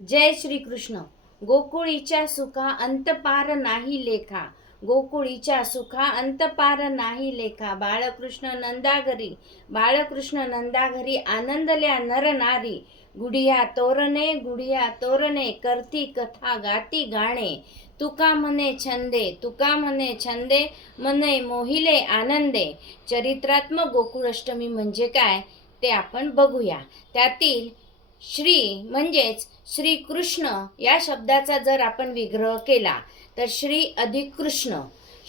जय श्री कृष्ण गोकुळीच्या सुखा अंतपार नाही लेखा. गोकुळीच्या सुखा अंतपार नाही लेखा. बाळकृष्ण नंदाघरी बाळकृष्ण नंदाघरी आनंदल्या नर नारी. गुडिया तोरणे गुडिया तोरणे करती कथा गाती गाणे. तुका मने छंदे तुका मने छंदे मने मोहिले आनंदे. चरित्रात्मक गोकुळाष्टमी म्हणजे काय? ते आपण बघूया. त्यातील श्री म्हणजेच श्री कृष्ण या शब्दाचा जर आपण विग्रह केला तर श्री अधिक कृष्ण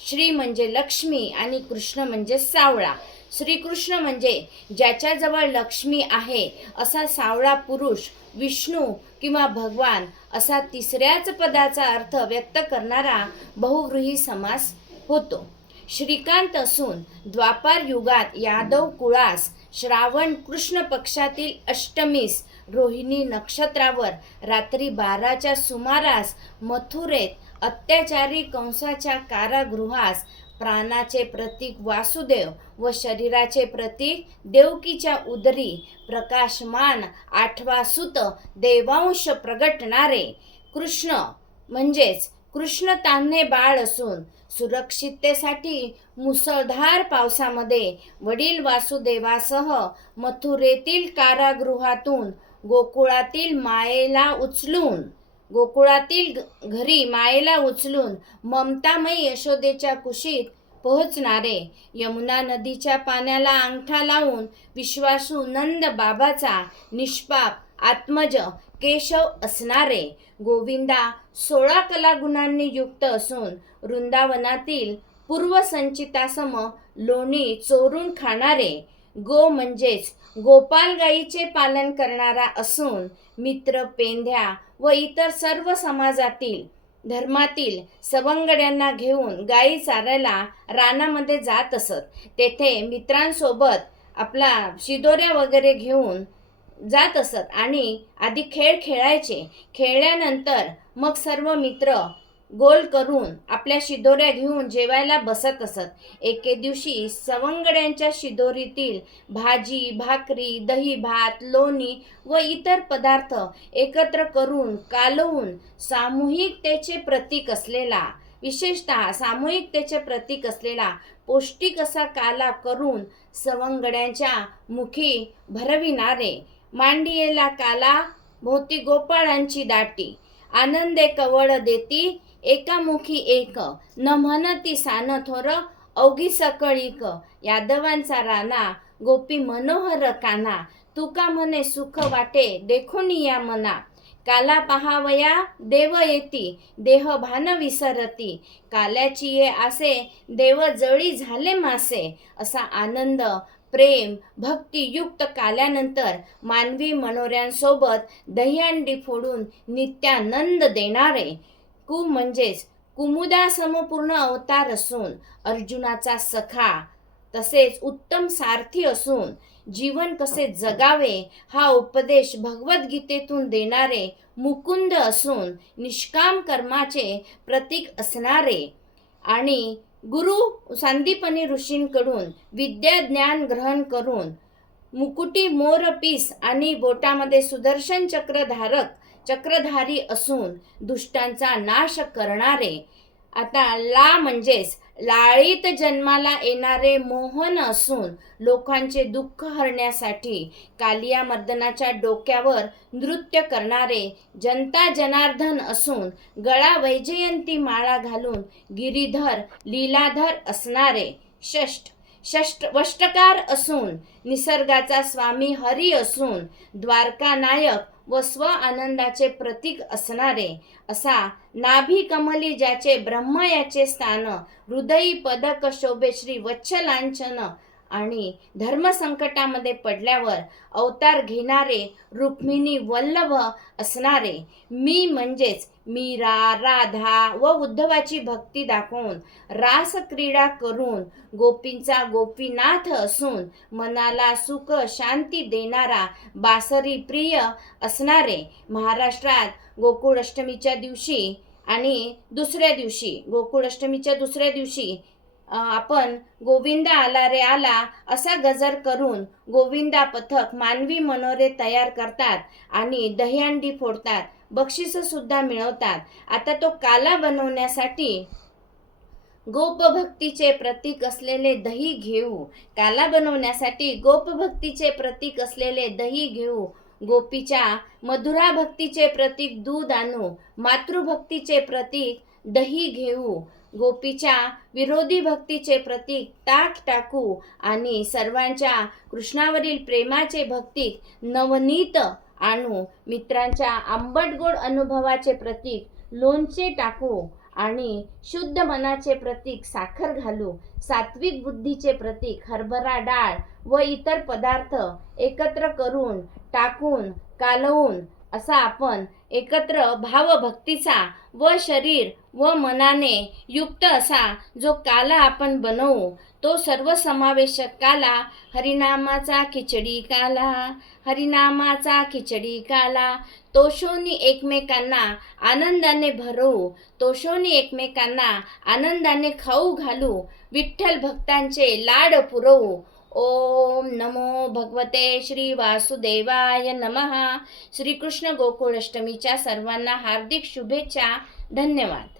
श्री म्हणजे लक्ष्मी आणि कृष्ण म्हणजे सावळा. श्रीकृष्ण म्हणजे ज्याच्याजवळ लक्ष्मी आहे असा सावळा पुरुष विष्णू किंवा भगवान असा तिसऱ्याच पदाचा अर्थ व्यक्त करणारा बहुव्रीही समास होतो. श्रीकांत असून द्वापार युगात यादव कुळास श्रावण कृष्ण पक्षातील अष्टमीस रोहिणी नक्षत्रावर रात्री बाराच्या सुमारास मथुरेत अत्याचारी कंसाच्या कारागृहास प्राणाचे प्रतीक वासुदेव व शरीराचे प्रतीक देवकीच्या उदरी प्रकाशमान आठवा सुत देवांश प्रगटणारे. कृष्ण म्हणजेच कृष्ण तान्हे बाळ असून सुरक्षिततेसाठी मुसळधार पावसामध्ये वडील वासुदेवासह मथुरेतील कारागृहातून गोकुळातील मायेला उचलून गोकुळातील घरी मायेला उचलून ममतामयी यशोदेच्या कुशीत पोहोचणारे. यमुना नदीच्या पाण्याला अंगठा लावून विश्वासू नंद बाबाचा निष्पाप आत्मज केशव असणारे. गोविंदा सोळा कलागुणांनी युक्त असून वृंदावनातील पूर्वसंचितासम लोणी चोरून खाणारे. गो म्हणजेच गोपाल गाईचे पालन करणारा असून मित्र पेंध्या व इतर सर्व समाजातील धर्मातील सवंगड्यांना घेऊन गायी चारायला रानामध्ये जात असत. तेथे मित्रांसोबत आपला शिदोऱ्या वगैरे घेऊन जात असत आणि आधी खेळ खेळायचे. खेळल्यानंतर मग सर्व मित्र गोल करून आपल्या शिदोऱ्या घेऊन जेवायला बसत असत. एके दिवशी सवंगड्यांच्या शिदोरीतील भाजी भाकरी दही भात लोणी व इतर पदार्थ एकत्र करून कालवून सामूहिकतेचे प्रतीक असलेला विशेषतः सामूहिकतेचे प्रतीक असलेला पौष्टिक असा काला करून सवंगड्यांच्या मुखी भरविणारे मांडियेला काला भोवती गोपाळांची दाटी आनंदे कवळ देती एकामुखी एक न म्हणती सान थोर अवघी सकळीक. यादवांचा राणा गोपी मनोहर काना तुका म्हणे सुख वाटे देखून या मना. काला पहावया देव येती देह भान विसरती. काल्याची ये आसे देव जळी झाले मासे. असा आनंद प्रेम भक्तियुक्त काल्यानंतर मानवी मनोऱ्यांसोबत दहीहंडी फोडून नित्यानंद देणारे. कु म्हणजेच कुमुदा समपूर्ण अवतार असून अर्जुनाचा सखा तसेच उत्तम सारथी असून जीवन कसे जगावे हा उपदेश भगवद्गीतेतून देणारे मुकुंद असून निष्काम कर्माचे प्रतीक असणारे. आणि गुरु संदीपनी ऋषींकडून विद्या ज्ञान ग्रहण करून मुकुटी मोर पीस आणि बोटामध्ये सुदर्शन चक्रधारक चक्रधारी असून दुष्टांचा नाश करणारे. आता ला म्हणजेच लाळीत जन्माला येणारे मोहन असून लोकांचे दुःख हरण्यासाठी कालिया मर्दनाच्या डोक्यावर नृत्य करणारे जनता जनार्दन असून गळा वैजयंती माळा घालून गिरीधर लीलाधर असणारे. षष्ठ षष्ट वष्टकार असून निसर्गाचा स्वामी हरी असून द्वारका नायक व स्व आनंदाचे प्रतीक असणारे असा नाभी कमली ज्याचे ब्रह्म याचे स्थान हृदयी पदक शोभे श्री वच्छलांचन आणि धर्मसंकटामध्ये पडल्यावर अवतार घेणारे रुक्मिणी वल्लभ असणारे मी म्हणजेच मीरा राधा व उद्धवाची भक्ती दाखवून रास क्रीडा करून गोपींचा गोपीनाथ असून मनाला सुख शांती देणारा बासरी प्रिय असणारे महाराष्ट्रात गोकुळ अष्टमीच्या दिवशी आणि दुसऱ्या दिवशी गोकुळ अष्टमीच्या दुसऱ्या दिवशी आपण गोविंदा आला रे आला असा गजर करून गोविंदा पथक मानवी मनोरे तयार करतात आणि दहीहंडी फोडतात बक्षीस सुद्धा मिळवतात. आता तो काला बनवण्यासाठी गोपभक्तीचे प्रतीक असलेले दही घेऊ. काला बनवण्यासाठी गोपभक्तीचे प्रतीक असलेले दही घेऊ. गोपीच्या मधुरा भक्तीचे प्रतीक दूध आणू. मातृभक्तीचे प्रतीक दही घेऊ. गोपीच्या विरोधी भक्तीचे प्रतीक ताक टाकू आणि सर्वांच्या कृष्णावरील प्रेमाचे भक्तिक नवनीत आणू. मित्रांच्या आंबट गोड अनुभवाचे प्रतीक लोणचे टाकू आणि शुद्ध मनाचे प्रतीक साखर घालू. सात्विक बुद्धीचे प्रतीक हरभरा डाळ व इतर पदार्थ एकत्र करून टाकून कालवून असा आपण एकत्र भावभक्तीचा व शरीर व मनाने युक्त असा जो काला आपण बनवू तो सर्वसमावेशक काला हरिनामाचा खिचडी काला हरिनामाचा खिचडी काला तोषोनी एकमेकांना आनंदाने भरवू तोषोनी एकमेकांना आनंदाने खाऊ घालू विठ्ठल भक्तांचे लाड पुरवू ओम नमो भगवते श्री वासुदेवाय नमः. श्रीकृष्ण गोकुळाष्टमीच्या सर्वांना हार्दिक शुभेच्छा. धन्यवाद.